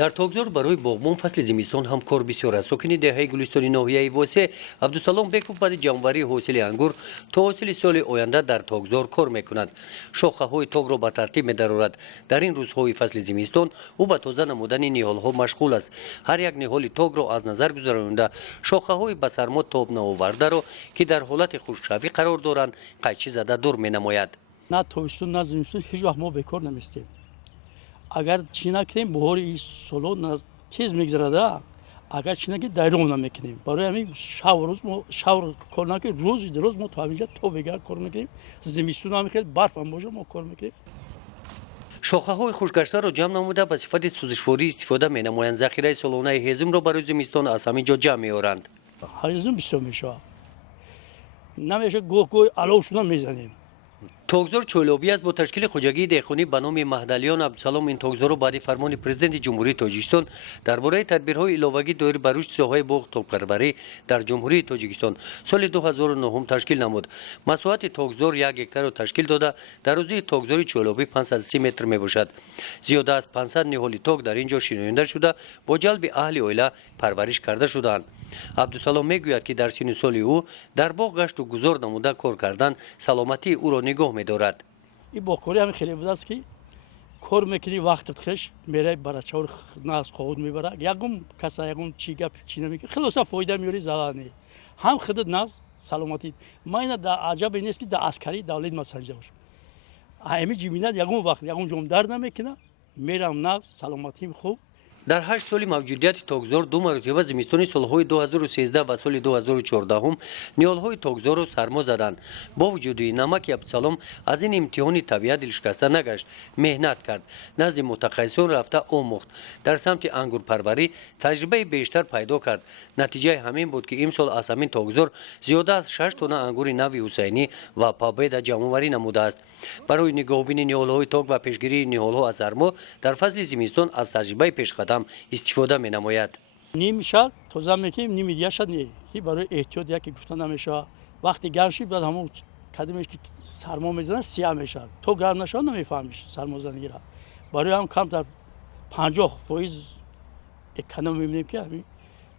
در توگزور برای باغبون فصل زمستان هم کار بسیار است. ساکن دهه گلستانی ناحیه واسه عبدالسلام بک بعد جمع‌آوری حاصل انگور تا حاصل سال آینده در توگزور کار میکند. شاخه‌های توگ را به ترتیب می‌درآورد. در این روزهای فصل زمستان او به تازه نمودن نهال‌ها مشغول است. هر یک نهال توگ را از نظر گذرانده شاخه‌های به سرما تاب نآورده را که در حالت خشکشوی قرار دارند قیچی زده دور می‌نماید. نه تابستون نه زمستون هیچ وقت ما بیکار نمیستیم. اگر چی نکنیم بهار این سال تیز میگذره، اگر چی نکنیم دیرون نمیکنیم. برای همین شاور کار نکنیم، روز ما تا اینجا تو بگر کار میکنیم. زمستون هم میکنیم، برف هم باشه ما کار میکنیم. شاخه‌های خشکگشته را جمع نموده به صفت سوزشواری استفاده می‌نمایند. ذخیره سالانه هیزم را برای زمستان از همین جا جمع می‌آورند. هیزم بسیار میشه. نمیشه گوی علاوه شدن میزنیم. توگزور چولابی است. با تشکیل خواجگی دهقانی به نام مهدلیان عبدالسلام این توگزور را بعد فرمان پرزیدنت جمهوری تاجیکستان درباره تدبیرهای علاوگی دایر بر رشد ساحه باغ توگپروری در جمهوری تاجیکستان سال 2009 تشکیل نمود. مساحت توگزور 1 هکتار را تشکیل داده. در حوزه توگزور چولابی 530 متر میباشد. زیاده از 500 نهال توگ در اینجا شناخته شده با جلب اهل عائله پرورش کرده شدند. عبدالسلام میگوید که در سن سال او در باغ گشت و گذار نموده کار کردن سلامتی او را نگاه می‌دارد. این باغکاری هم خیلی بود است که کار میکنی وقتت خوش میره برای چهار ناز خود میبره یکم کسا یکم چی گپ چی نمیکنه خلاصا فایده میاری زغال نی هم خودت ناز سلامتی ما اینا در عجب نیست که در عسکری دولت مسنجه باشه همین جیبینات یکم وقت یکم جمع درد نمیکنه میرم ناز سلامتیم خوب. در 8 سال موجودیت توگزور دو مرتبه زمستان سالهای 2013 و سال 2014 نیالهای توگزور را سرما زدند. با وجود این نمک عبدالسلام از این امتحان طبیعت دلشکسته نگشت، مهنت کرد، نزد متخصصان رفته آموخت، در سمت انگور پروری تجربه بیشتر پیدا کرد. نتیجه همین بود که امسال از همین توگزور زیاده از 6 تن انگور نوی حسینی و پابید جمع‌آوری نموده است. برای نگهبانی نیالهای توگ و پیشگیری نیالها از سرما در فصل زمستان از تجربه پیشقدم استفاده می نماید. نیم شب تازه میکنیم نیم دیگه شد نی برای احتیاط یکی گفتن نمیشه وقتی گرم شد بعد همون قدمش که سرما میزنه سیاه میشه تو گرم نشد نمیفهمیش سرما زنی را برای هم کم در 50% اکنون میبینیم که همین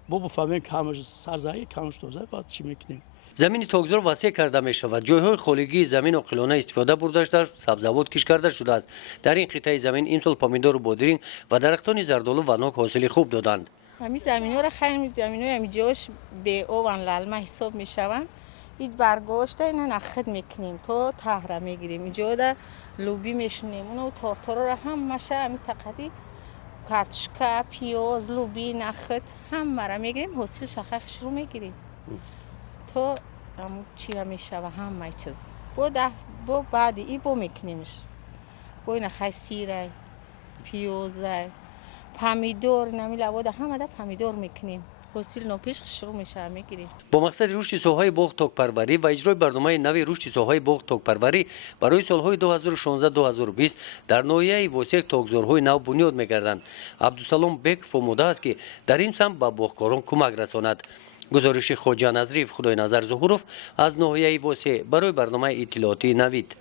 با بفهمیم کمش سرزایی کمش تازه بعد چی میکنیم. زمین توگزور وسیع کرده می شود. جایهای خالیگی زمین عاقلانه استفاده برده در سبزوات کش کرده شده است. در این قطعه زمین امسال پامیدور و بادرینگ و درختان زردآلو و ناک حاصل خوب دادند. همین زمین‌ها را خیلی زمین‌های همین جاش به اوان لالما حساب میشوند. این برگاشته اینا نخد میکنیم تو تهره میگیریم اینجا در لوبی میشونیم اونو تارتارا را هم مشه همین تقدی کارچکا پیاز لوبی نخد هم مرا میگیریم حاصل شخخ شروع میگیریم تو چی را میشه و همه چیز با بعد ای با میکنیمش با این خیلی سیره پیازه پامیدور نمیله و همه ده پامیدور میکنیم حاصل نوکش شروع میشه میگیریم. با مقصد رشد ساحه باغ توگپروری و اجرای برنامه نوی رشد ساحه باغ توگپروری برای سالهای 2016-2020 در ناحیه واسع توگزورهای نو بنیاد میگردند. عبدالسلام بک فرموده است که در این سمت به باغکاران کمک رساند. گزارش خواجه نظریف خدای نظر ظهوروف از ناحیه واسع برای برنامه اطلاعاتی نوید.